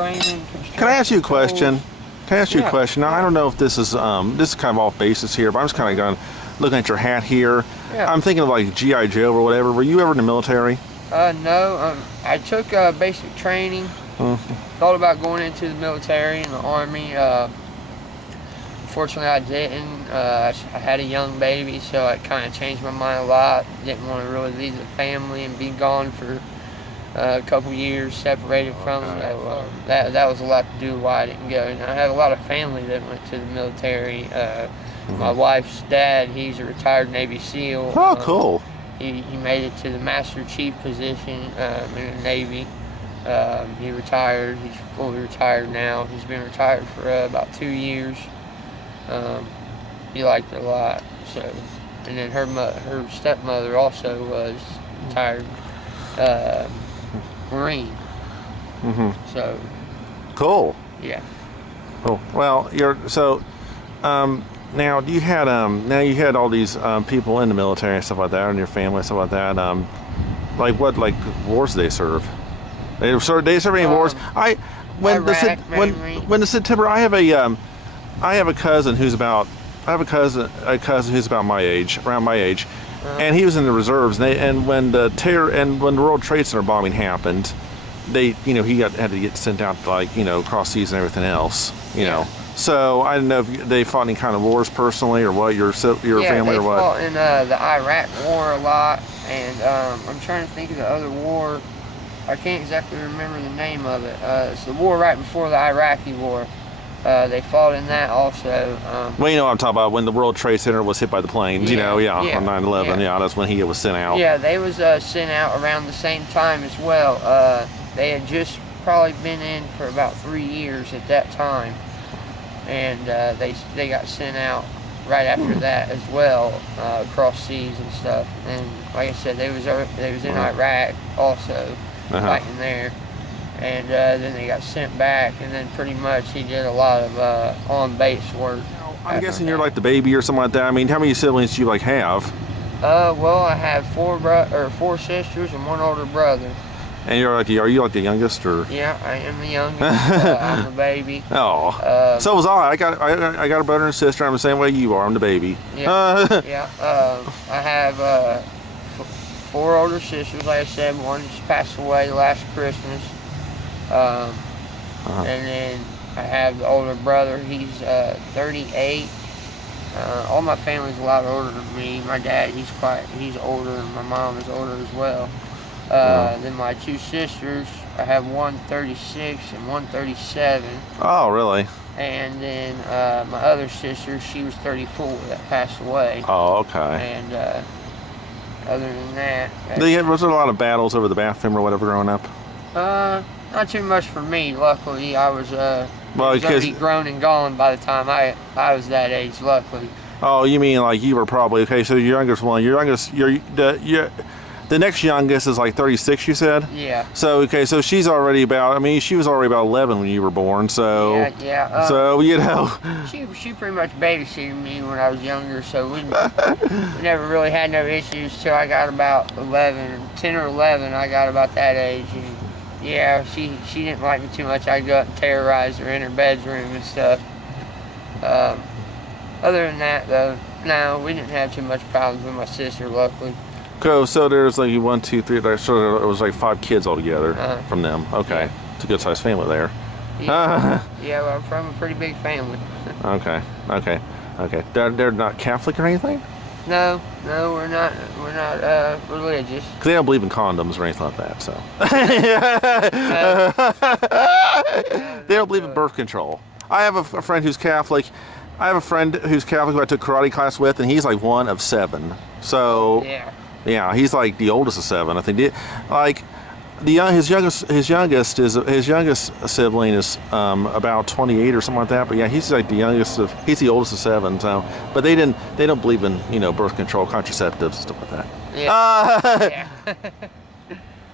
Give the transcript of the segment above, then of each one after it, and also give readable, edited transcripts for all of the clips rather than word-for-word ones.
framing. Can I ask you a question? Can I ask you a Yeah. question? Now, I don't know if this is kind of off basis here, but I'm just kind of going looking at your hat here. Yeah. I'm thinking of like G.I. Joe or whatever. Were you ever in the military? No. I took basic training. Thought about going into the military and the Army. Fortunately, I didn't. I had a young baby, so it kind of changed my mind a lot. Didn't want to really leave the family and be gone for a couple years, separated from them. So, that was a lot to do why I didn't go. And I have a lot of family that went to the military. My wife's dad, he's a retired Navy SEAL. Oh, cool. He made it to the Master Chief position in the Navy. He retired. He's fully retired now. He's been retired for about 2 years. He liked it a lot. So, and then her stepmother also was retired Marine. So. Cool. Yeah. Cool. Well, now you had all these people in the military and stuff like that, and your family and stuff like that. Like what wars did they serve? They serve any wars? When the September, I have a cousin who's about my age, around my age, and he was in the reserves. And when the World Trade Center bombing happened, he had to get sent out across seas and everything else. You know. So I don't know if they fought any kind of wars personally or what, your family or what. Yeah, they fought in the Iraq War a lot, and I'm trying to think of the other war. I can't exactly remember the name of it. It's the war right before the Iraqi War. They fought in that also. Well, you know what I'm talking about, when the World Trade Center was hit by the planes, on 9/11, that's when he was sent out. Yeah, they was sent out around the same time as well. They had just probably been in for about 3 years at that time. And they got sent out right after that as well, across seas and stuff. And like I said, they was in Iraq also, fighting there. And then they got sent back, and then pretty much he did a lot of on-base work. I'm guessing you're like the baby or something like that. I mean, how many siblings do you have? Well, I have four sisters and one older brother. And are you like the youngest, or? Yeah, I am the youngest. I'm the baby. Oh, so was I. I got a brother and sister. I'm the same way you are. I'm the baby. Yeah, I have 4 older sisters. Like I said, one just passed away last Christmas. And then I have the older brother. He's 38. All my family's a lot older than me. My dad, he's older, and my mom is older as well. Then my 2 sisters, I have one 36 and one 37. Oh, really? And then my other sister, she was 34, that passed away. Oh, okay. And other than that... Was there a lot of battles over the bathroom or whatever growing up? Not too much for me, luckily. I was already grown and gone by the time I was that age, luckily. Oh, you mean like you were probably, okay, so your youngest one, the next youngest is like 36, you said? Yeah. So, okay, so she was already about 11 when you were born, so... Yeah. So, She pretty much babysitted me when I was younger, so we never really had no issues till I got about 10 or 11, I got about that age. And yeah, she didn't like me too much. I'd go up and terrorize her in her bedroom and stuff. Other than that, though, no, we didn't have too much problems with my sister, luckily. Cool. So there's like 1, 2, 3. So it was like 5 kids altogether from them. Okay, yeah. It's a good sized family there. Yeah, well, I'm from a pretty big family. Okay. They're not Catholic or anything? No, we're not religious. Because they don't believe in condoms or anything like that. So they don't believe in birth control. I have a friend who's Catholic. Who I took karate class with, and he's like one of 7. So yeah, he's like the oldest of 7. I think his youngest sibling is about 28 or something like that. But yeah, he's like he's the oldest of 7. So, but they don't believe in birth control, contraceptives, and stuff like that. Yeah.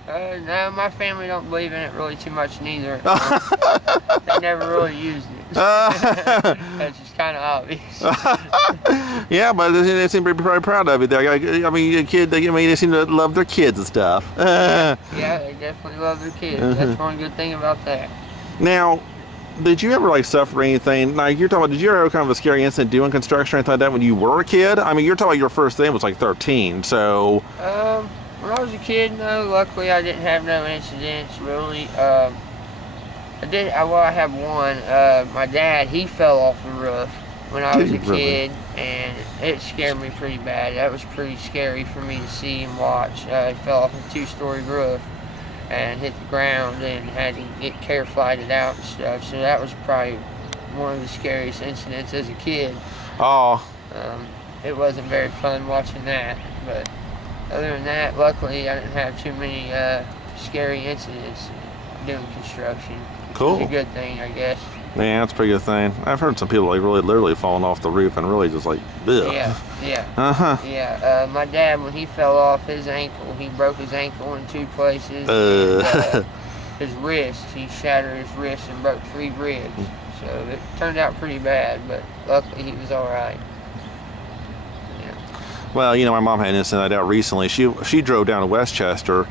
No, my family don't believe in it really too much neither. They never really used it. That's just kind of obvious. Yeah, but they seem to be pretty proud of it. I mean, they seem to love their kids and stuff. Yeah, they definitely love their kids. That's one good thing about that. Now, did you ever like suffer anything? Like you're talking about, did you ever have kind of a scary incident doing construction or anything like that when you were a kid? I mean, you're talking about your first thing was like 13, so. When I was a kid, no. Luckily, I didn't have no incidents really. I have one. My dad, he fell off the roof when I was a kid, and it scared me pretty bad. That was pretty scary for me to see and watch. He fell off a 2-story roof and hit the ground and had to get care flighted out and stuff. So that was probably one of the scariest incidents as a kid. Oh. It wasn't very fun watching that, but other than that, luckily I didn't have too many scary incidents doing construction. Cool. It's a good thing, I guess. Yeah, that's a pretty good thing. I've heard some people like really literally falling off the roof and really just like, ugh. Yeah. Uh-huh. My dad, when he fell off his ankle, he broke his ankle in 2 places. And, his wrist, he shattered his wrist and broke 3 ribs. So it turned out pretty bad, but luckily he was all right. Yeah. Well, you know, my mom had an incident like that recently. She drove down to Westchester,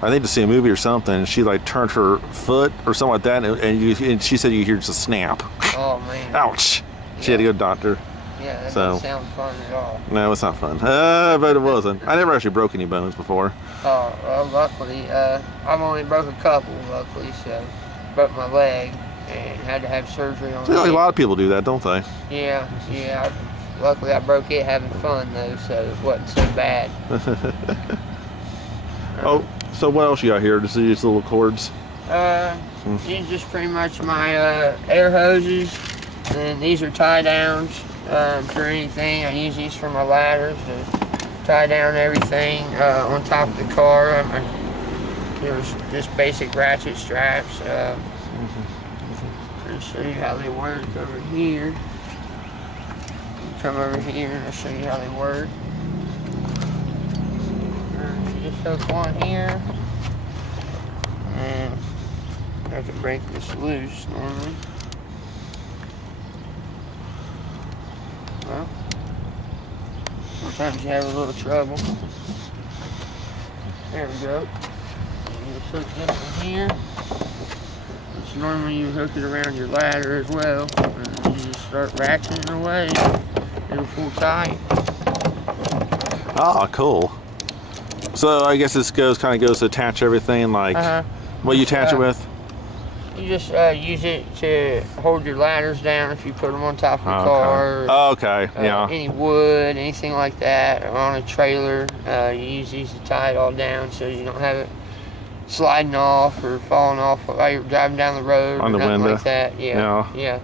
I think to see a movie or something, and she like turned her foot or something like that, and she said you hear just a snap. Oh man. Ouch. She had to go to the doctor. Yeah, that doesn't sound fun at all. No, it's not fun. But it wasn't. I never actually broke any bones before. Oh, well, luckily, I've only broke a couple, luckily, so broke my leg and had to have surgery on it. A lot of people do that, don't they? Yeah. Luckily, I broke it having fun, though, so it wasn't so bad. Oh, so what else you got here? Just these little cords? These are just pretty much my air hoses, and these are tie downs for anything. I use these for my ladders to tie down everything on top of the car. There's just basic ratchet straps. I'll show you how they work over here. Come over here and I'll show you how they work. You just hook one here, and I can break this loose normally. Well, sometimes you have a little trouble. There we go. You just hook this one here. Which normally you hook it around your ladder as well. And you just start ratcheting away. It'll pull tight. Ah, cool. So I guess this kind of goes to attach everything, like what you attach it with? You just use it to hold your ladders down if you put them on top of the car. Oh, okay. Yeah. Any wood, anything like that, or on a trailer, you use these to tie it all down so you don't have it sliding off or falling off while you're driving down the road on or the nothing window. like that. Yeah.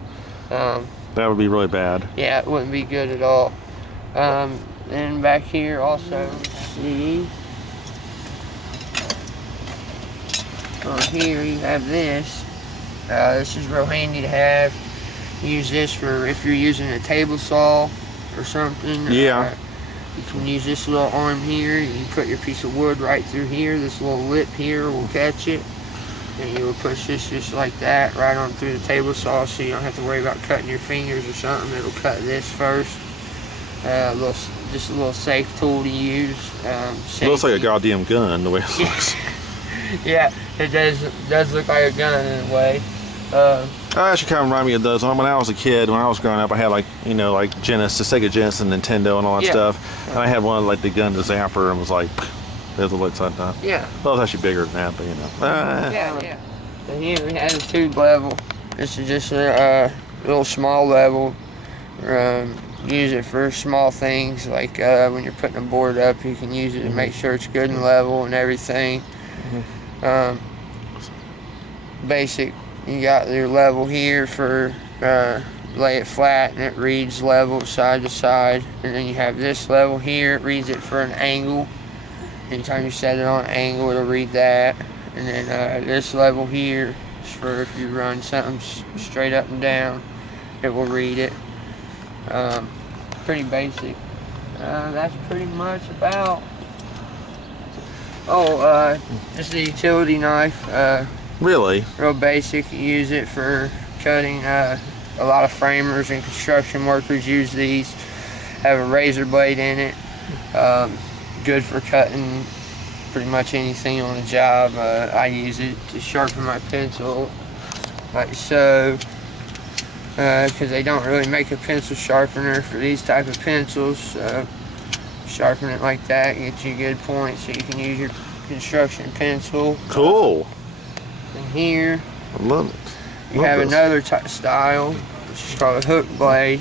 That would be really bad. Yeah, it wouldn't be good at all. Then back here also, see, on here you have this. This is real handy to have. Use this for if you're using a table saw or something. Yeah. You can use this little arm here. You can put your piece of wood right through here. This little lip here will catch it. And you will push this just like that right on through the table saw, so you don't have to worry about cutting your fingers or something. It'll cut this first. Just a little safe tool to use. It looks like a goddamn gun the way it looks. Yeah, it does look like a gun in a way. That actually kind of reminded me of those. When I was a kid, when I was growing up, I had like Genesis, Sega Genesis, and Nintendo, and all that stuff. And I had one like the gun, the zapper, and was like, there's a light side top. Yeah. Well, it's actually bigger than that, but you know. Yeah. So here we have a tube level. This is just a little small level. Use it for small things like when you're putting a board up, you can use it to make sure it's good and level and everything. Basic, you got your level here for lay it flat and it reads level side to side, and then you have this level here, it reads it for an angle. Anytime you set it on an angle, it'll read that. And then this level here is for if you run something straight up and down, it will read it. Pretty basic. That's pretty much about. This is a utility knife. Really? Real basic. You use it for cutting. A lot of framers and construction workers use these. Have a razor blade in it. Good for cutting pretty much anything on the job. I use it to sharpen my pencil. like so, because they don't really make a pencil sharpener for these type of pencils. So sharpen it like that, get you a good point so you can use your construction pencil. Cool. And here, I love it. You have another style, which is called a hook blade.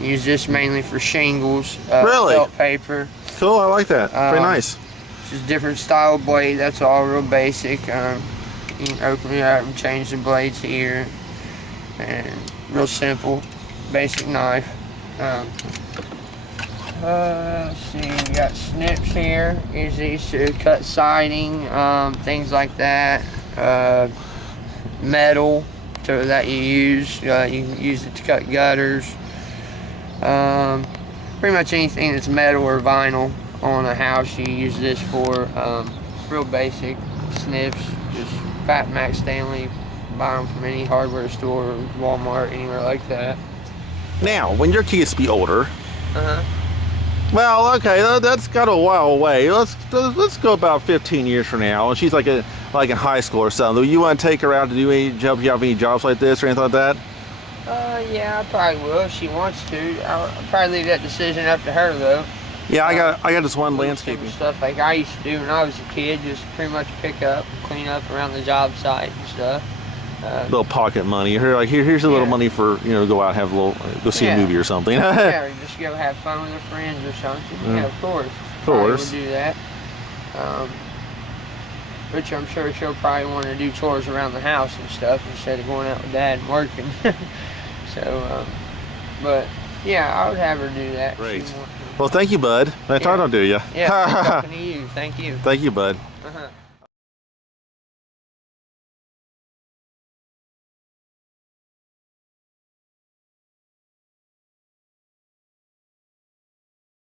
Use this mainly for shingles, really? felt paper. Cool, I like that. Very nice. It's just different style blade. That's all real basic. You can open it up and change the blades here, and real simple, basic knife. Let's see, you got snips here. Use these to cut siding, things like that. Metal that you use. You can use it to cut gutters. Pretty much anything that's metal or vinyl on a house, you use this for. Real basic snips, just Fat Max Stanley. Buy them from any hardware store, Walmart, anywhere like that. Now, when your kids be older, well, okay, that's got a while away. Let's go about 15 years from now, and she's like in high school or something. Do you want to take her out to do any jobs? You have any jobs like this or anything like that? Yeah, I probably will if she wants to. I'll probably leave that decision up to her though. Yeah, I got this one landscaping stuff like I used to do when I was a kid, just pretty much pick up and clean up around the job site and stuff. Little pocket money. Here's a little money for go out and have go see a movie or something. Yeah, or just go have fun with her friends or something. Yeah, of course. Of course. Would do that. Which I'm sure she'll probably want to do chores around the house and stuff instead of going out with Dad and working. So, but yeah, I would have her do that. Great. Well, thank you, bud. Nice talking to you. Yeah, talking to you. Thank you. Thank you, bud.